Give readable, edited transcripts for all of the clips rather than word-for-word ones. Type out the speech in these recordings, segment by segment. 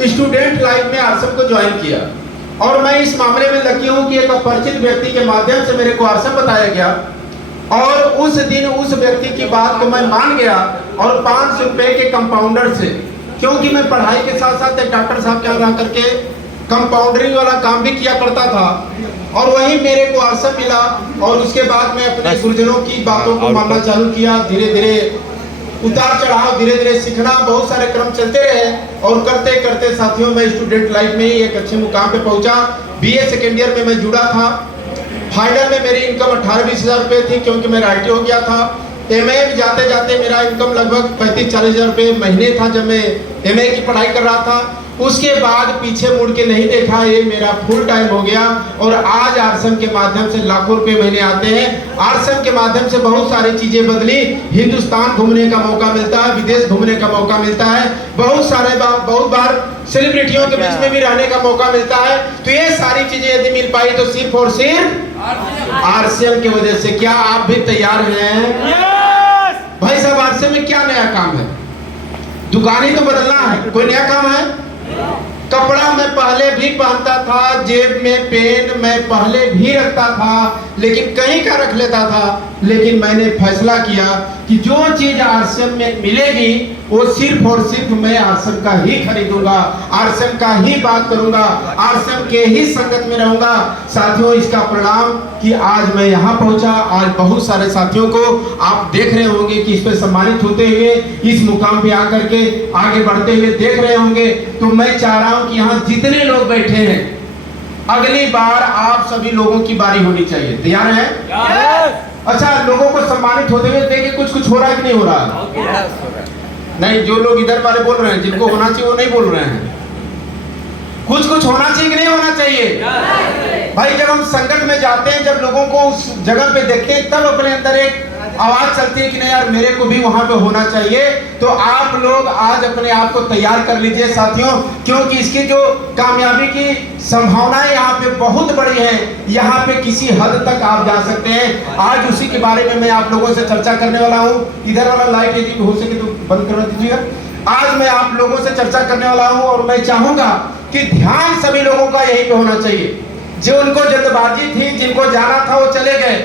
Student life में आरसम को join किया और मैं इस मामले में लकी हूं कि एक अपरिचित व्यक्ति के माध्यम से मेरे को आरसम बताया गया और उस दिन उस व्यक्ति की बात को मैं मान गया और 500 रुपए के कंपाउंडर से, क्योंकि मैं पढ़ाई के साथ साथ एक डॉक्टर साहब के यहाँ रह करके कंपाउंडरिंग वाला काम भी किया करता था और वहीं मेरे को आरसम मिला और उसके बाद मैं अपने गुरुजनों की बातों को मानना चालू किया। धीरे धीरे उतार चढ़ाव, धीरे धीरे सीखना, बहुत सारे क्रम चलते रहे और करते करते साथियों मैं स्टूडेंट लाइफ में ही एक अच्छे मुकाम पे पहुंचा। बीए सेकेंड ईयर में मैं जुड़ा था। फाइनल में मेरी इनकम 18-20 हज़ार रुपये थी क्योंकि मैं राइटी हो गया था। एमए जाते जाते मेरा इनकम लगभग 35-40 हज़ार रुपये महीने था जब मैं एमए की पढ़ाई कर रहा था। उसके बाद पीछे मुड़ के नहीं देखा, ये मेरा फुल टाइम हो गया और आज आरसम के माध्यम से लाखों रुपए महीने आते हैं। आरसम के माध्यम से बहुत सारी चीजें बदली, हिंदुस्तान घूमने का मौका मिलता है, विदेश घूमने का मौका मिलता है, बहुत बार सेलिब्रिटियों के बीच में भी रहने का मौका मिलता है। तो ये सारी चीजें यदि मिल पाई तो सिर्फ और सिर्फ आरसीएम की वजह से। क्या आप भी तैयार हैं? भाई साहब, आरसीएम में क्या नया काम है? दुकान ही तो बदलना है, कोई नया काम है? कपड़ा मैं पहले भी पहनता था, जेब में पेन मैं पहले भी रखता था, लेकिन कहीं का रख लेता था। लेकिन मैंने फैसला किया कि जो चीज आरसीएम में मिलेगी वो सिर्फ और सिर्फ मैं आरसीएम का ही खरीदूंगा, आरसीएम का ही बात करूंगा, आरसीएम के ही संगत में रहूंगा। साथियों, इसका परिणाम कि आज मैं यहाँ पहुंचा। आज बहुत सारे साथियों को आप देख रहे होंगे कि इस पे सम्मानित होते हुए इस मुकाम पे आकर के आगे बढ़ते हुए देख रहे होंगे। तो मैं चाह रहा हूं कि यहाँ जितने लोग बैठे हैं, अगली बार आप सभी लोगों की बारी होनी चाहिए। तैयार है? अच्छा, लोगों को सम्मानित होते हुए देखे कुछ हो रहा है कि नहीं हो रहा है? नहीं, जो लोग इधर वाले बोल रहे हैं, जिनको होना चाहिए वो नहीं बोल रहे हैं। कुछ होना चाहिए कि नहीं होना चाहिए? भाई, जब हम संगत में जाते हैं, जब लोगों को उस जगह पे देखते हैं, तब अपने अंदर एक आवाज चलती है कि नहीं यार, मेरे को भी वहां पे होना चाहिए। तो आप लोग आज अपने आप को तैयार कर लीजिए साथियों, क्योंकि इसकी जो कामयाबी की संभावनाएं यहाँ पे बहुत बड़ी है। यहाँ पे किसी हद तक आप जा सकते हैं। आज उसी के बारे में मैं आप लोगों से चर्चा करने वाला हूँ। इधर वाला लाइट यदि हो सके तो बंद करवा दीजिएगा। आज मैं आप लोगों से चर्चा करने वाला हूँ और मैं चाहूंगा कि ध्यान सभी लोगों का यही पे होना चाहिए। जो उनको जल्दबाजी थी, जिनको जाना था वो चले गए,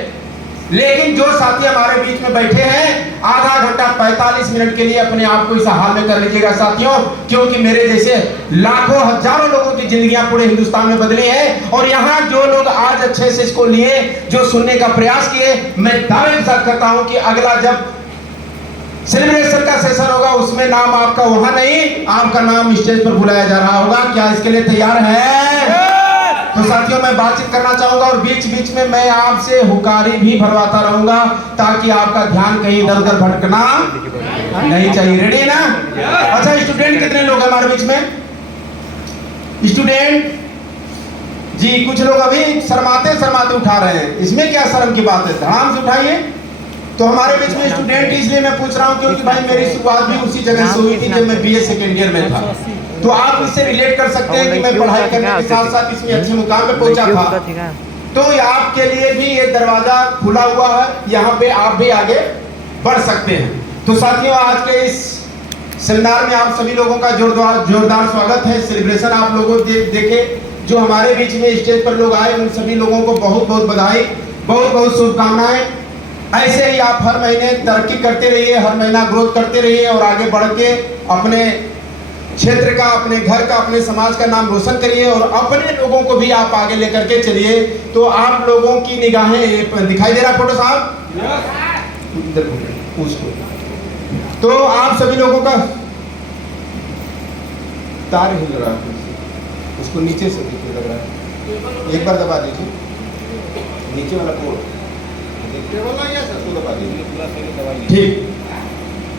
लेकिन जो साथी हमारे बीच में बैठे हैं, आधा घंटा 45 मिनट के लिए अपने आप को इस हाल में कर लीजिएगा साथियों, क्योंकि मेरे जैसे लाखों हजारों लोगों की जिंदगियां पूरे हिंदुस्तान में बदली है। और यहाँ जो लोग आज अच्छे से इसको लिए, जो सुनने का प्रयास किए, मैं दावे के साथ करता हूं कि अगला जब सेलिब्रेशन का सेशन होगा उसमें नाम आपका वहां नहीं, आपका नाम स्टेज पर बुलाया जा रहा होगा। क्या इसके लिए तैयार है? तो साथियों, मैं बातचीत करना चाहूंगा और बीच बीच में मैं आपसे हुकारी भी भरवाता रहूंगा ताकि आपका ध्यान कहीं इधर उधर भटकना नहीं चाहिए। रेडी ना? अच्छा, स्टूडेंट कितने लोग हमारे बीच में? स्टूडेंट जी, कुछ लोग अभी शर्माते उठा रहे हैं। इसमें क्या शर्म की बात है? आराम से उठाइए। तो हमारे बीच में स्टूडेंट इसलिए मैं पूछ रहा हूँ क्योंकि भाई मेरी शुरुआत भी उसी जगह से हुई थी जब मैं बीए सेकेंड ईयर में था। तो आप इससे रिलेट कर सकते हैं कि मैं पढ़ाई करने के साथ साथ इसमें अच्छे मुकाम पे पहुंचा था। तो आपके लिए भी ये दरवाजा खुला हुआ है, यहाँ पे आप भी आगे बढ़ सकते हैं। तो साथियों, आज के इस सेमिनार में आप सभी लोगों का जोरदार स्वागत है। सेलिब्रेशन आप लोगों देखे, जो हमारे बीच में स्टेज पर लोग आए, उन सभी लोगों को बहुत बहुत बधाई, बहुत बहुत शुभकामनाएं। ऐसे ही आप हर महीने तरक्की करते रहिए, हर महीना ग्रोथ करते रहिए और आगे बढ़ के अपने क्षेत्र का, अपने घर का, अपने समाज का नाम रोशन करिए और अपने लोगों को भी आप आगे लेकर के चलिए। तो आप लोगों की निगाहें, दिखाई दे रहा फोटो साहब? तो आप सभी लोगों का तार हिल रहा है, उसको नीचे से देखिए, लग रहा है। एक बार दबा दीजिए नीचे वाला कोड, ठीक।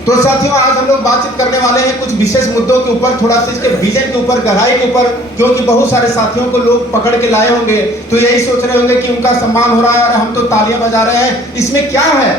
तो साथियों, आज हम लोग बातचीत करने वाले हैं कुछ विशेष मुद्दों के ऊपर, थोड़ा सा इसके विजन के ऊपर, गहराई के ऊपर, क्योंकि बहुत सारे साथियों को लोग पकड़ के लाए होंगे तो यही सोच रहे होंगे कि उनका सम्मान हो रहा है और हम तो तालियां बजा रहे हैं। इसमें क्या है,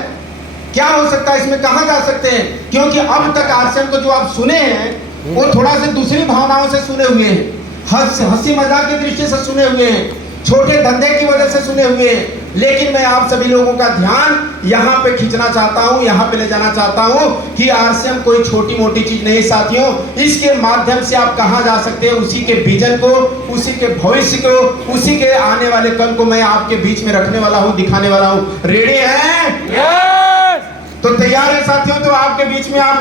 क्या हो सकता है, इसमें कहां जा सकते हैं? क्योंकि अब तक आरसीएम को जो आप सुने हैं वो थोड़ा से दूसरी भावनाओं से सुने हुए हैं, हंसी मजाक की दृष्टि से सुने हुए हैं। छोटे धंधे की वजह से सुने हुए हैं, लेकिन मैं आप सभी लोगों का ध्यान यहाँ पे खींचना चाहता हूँ, यहाँ पे ले जाना चाहता हूँ कि आरसीएम कोई छोटी मोटी चीज नहीं साथियों। इसके माध्यम से आप कहाँ जा सकते हैं, उसी के विजन को, उसी के भविष्य को, उसी के आने वाले कल को मैं आपके बीच में रखने वाला हूँ, दिखाने वाला हूँ। रेडी हैं? यस। तो तैयार है साथियों? तो आपके बीच में आप